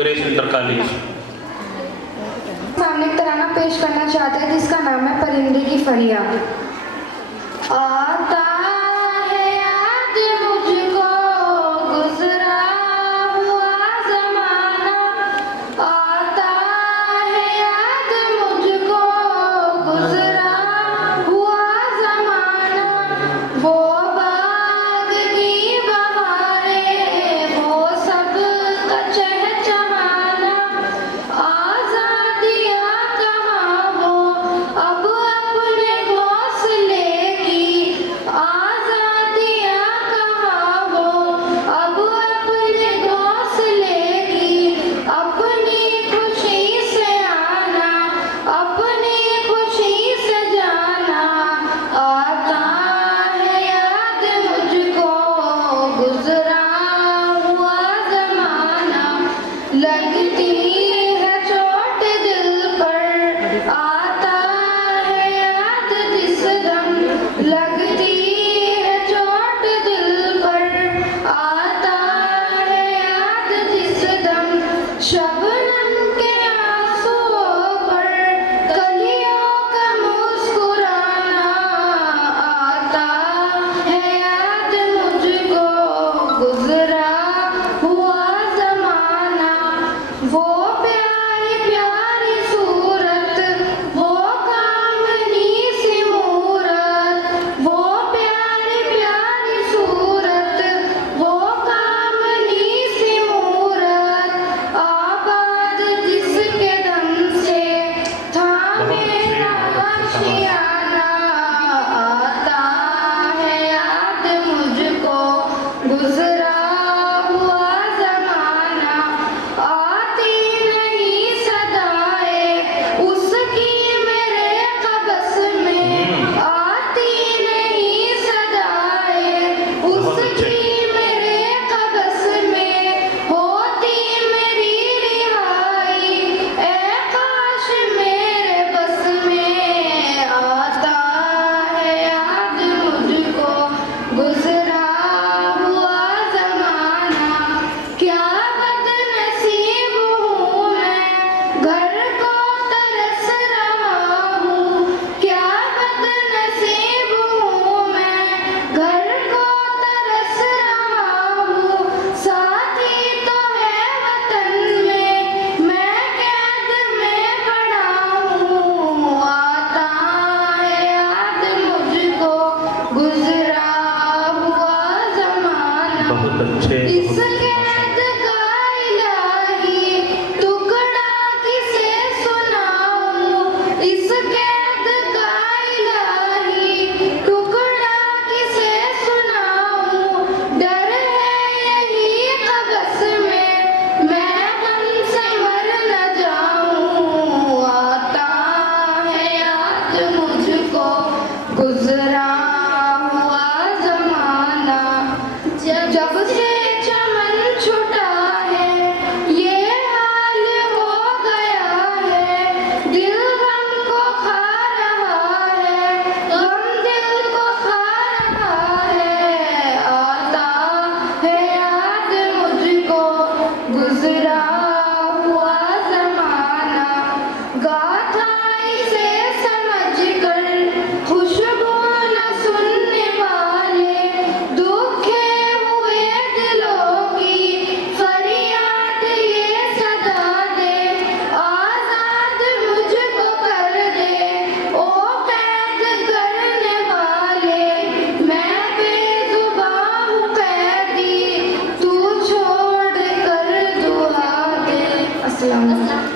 Grace inter college. सामने एक तराना पेश करना चाहते हैं जिसका नाम है परिंदे की फरियाद। आता है याद मुझको गुजरा हुआ ज़माना, आता है याद मुझको गुजरा हुआ ज़माना, वो बाग की बहारें वो सब का चहचहाना, आज़ादियाँ कहाँ वो अब अपने घोंसले की, आज़ादियाँ कहाँ वो अब अपने घोंसले की, अपनी खुशी से आना अपनी खुशी से जाना, आता है याद मुझको गुजरा हुआ ज़माना, लगती है चोट दिल पर आता है याद जिस दम, लगती है चोट दिल पर आता है याद जिस दम, शबनम के आंसुओं पर कलियों का मुस्कुराना, आता है याद मुझको गुजरा हुआ ज़माना, वो प्यारी प्यारी सूरत वो कामनी सी मूरत, वो प्यारी प्यारी सूरत वो कामनी सी मूरत, आबाद जिसके दम से था मेरा आशियाना, आता है याद मुझको गुजरा हुआ ज़माना, आती नहीं सदाएं उसकी मेरे कब्ज़ में, आती नहीं सदाएं उसकी मेरे कब्ज़ में, होती मेरी रिहाई ए काश मेरे बस में, आता है याद मुझको गुजरा हुआ ज़माना, क्या बदनसीब हूँ मैं घर को तरस रहा हूँ, क्या बदनसीब हूँ मैं घर को तरस रहा हूँ, साथी तो है वतन में मैं कैद में पड़ा हूँ, आता है याद मुझको गुजरा हुआ ज़माना, बहुत अच्छे, इस बहुत कैद का इलाही टुकड़ा किसे सुनाऊं, इस कैद का इलाही टुकड़ा किसे सुनाऊं, डर है यही कब्ज़ में मैं गम से मर न जाऊं, आता है याद मुझको गुजरा हुआ ज़माना, जब से चमन छुटा है ये हाल हो गया है, दिल गम को खा रहा है, गम दिल को खा रहा है, आता है याद मुझको गुजरा हुआ ज़माना, गाथा इसे समझ कर खुशबू न सुनने वाले, दुखे हुए दिलों की फरियाद ये सदा दे, आज़ाद मुझको कर दे ओ कैद करने वाले, मैं बेज़ुबां हूँ कैदी तू छोड़ कर दुआ दे। अस्सलाम वालेकुम।